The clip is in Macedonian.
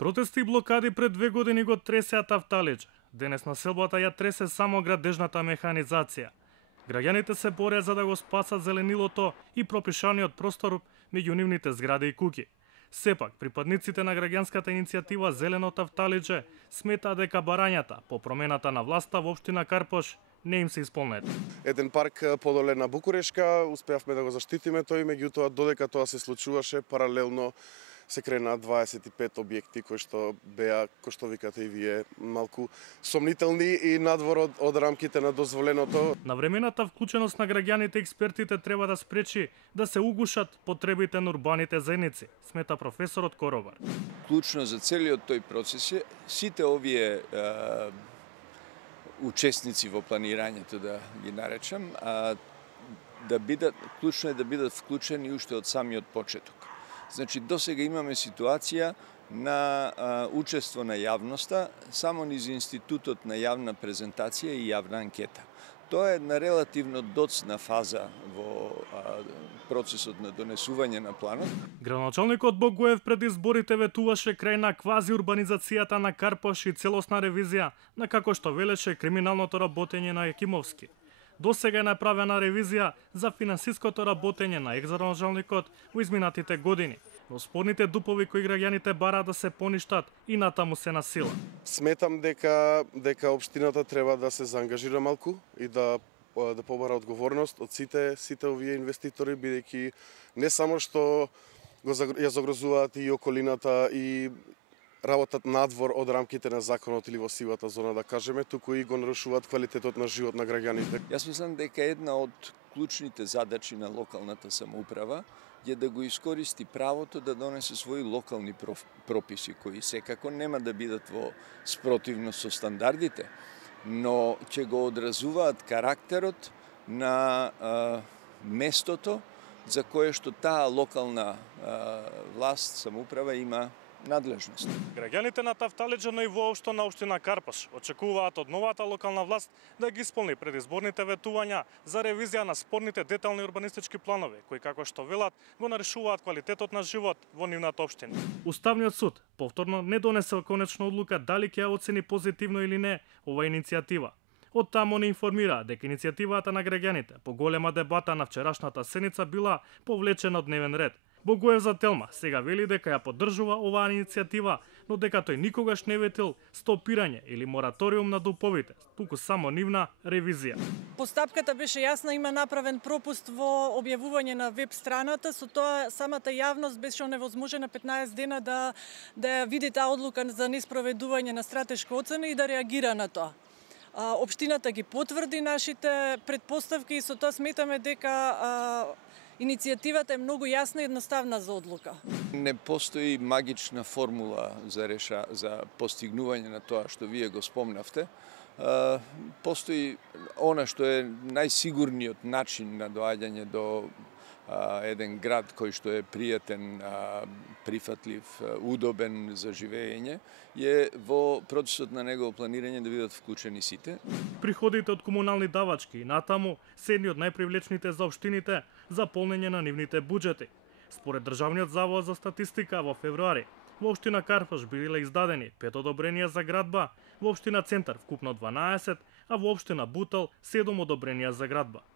Протести и блокади пред 2 години го тресеа Тафталиџе. Денес населбата ја тресе само градежната механизација. Граѓаните се борат за да го спасат зеленилото и пропишаниот простор меѓу нивните згради и куќи. Сепак, припадниците на граѓанската иницијатива Зелено Тафталиџе сметаат дека барањата по промената на власта во општина Карпош не им се исполнети. Еден парк подоле на Букурешка, успеавме да го заштитиме тој, меѓутоа додека тоа се случуваше, паралелно се крена 25 објекти кои што беа, кои што викате и вие, малку сомнителни и надвор од рамките на дозволеното. Навремената вклученост на граѓаните и експертите треба да спречи да се угушат потребите на урбаните заедници, смета професорот Коробар. Клучно за целиот тој процес е сите овие учесници во планирањето, да ги наречам, клучно е да бидат вклучени уште од самиот почеток. Значи, досега имаме ситуација на учество на јавноста само низ институтот на јавна презентација и јавна анкета. Тоа е една релативно доцна фаза во процесот на донесување на планот. Градоначалникот Богоев пред изборите ветуваше крај на квази урбанизацијата на Карпош и целосна ревизија на како што велеше криминалното работење на Екимовски. Досега е направена ревизија за финансиското работење на екс-градоначалникот во изминатите години, но спорните дупови кои граѓаните бараат да се поништат и натаму се на сила. Сметам дека општината треба да се заангажира малку и да побара одговорност од сите овие инвеститори, бидејќи не само што ја загрозуваат и околината и работат надвор од рамките на законот или во сивата зона, да кажеме, туку и го нарушуваат квалитетот на живот на граѓаните. Јас мислам дека една од клучните задачи на локалната самоуправа е да го искористи правото да донесе своји локални прописи, кои секако нема да бидат во спротивност со стандардите, но ќе го одразуваат карактерот на местото за кое што таа локална власт, самоуправа има надлежност. Граѓаните на Тафталиџе, но и воопшто на општина Карпош очекуваат од новата локална власт да ги исполни предизборните ветувања за ревизија на спорните детални урбанистички планови, кои како што велат го нарушуваат квалитетот на живот во нивната општина. Уставниот суд повторно не донесе конечна одлука дали ќе ја оцени позитивно или не оваа иницијатива. Од таму не информира дека иницијативата на граѓаните по голема дебата на вчерашната седница била повлечена од дневен ред. Богоев за Телма сега вели дека ја поддржува оваа иницијатива, но дека тој никогаш не ветил стопирање или мораториум на дуповите, туку само нивна ревизија. Постапката беше јасна, има направен пропуст во објавување на веб страната, со тоа самата јавност беше оневозможена 15 дена да ја види таа одлука за неспроведување на стратешка оцена и да реагира на тоа. Општината ги потврди нашите предпоставки и со тоа сметаме дека иницијативата е многу јасна и едноставна за одлука. Не постои магична формула за постигнување на тоа што вие го спомнавте. Постои она што е најсигурниот начин на доаѓање до еден град кој што е пријатен, прифатлив, удобен за живење, е во процесот на негово планирање да бидат вклучени сите. Приходите од комунални давачки и натаму се едни од најпривлечните за општините за полнење на нивните буџети. Според Државниот завод за статистика во февруари, во општина Карпош биле издадени 5 одобренија за градба, во општина Центар вкупно 12, а во општина Бутал 7 одобренија за градба.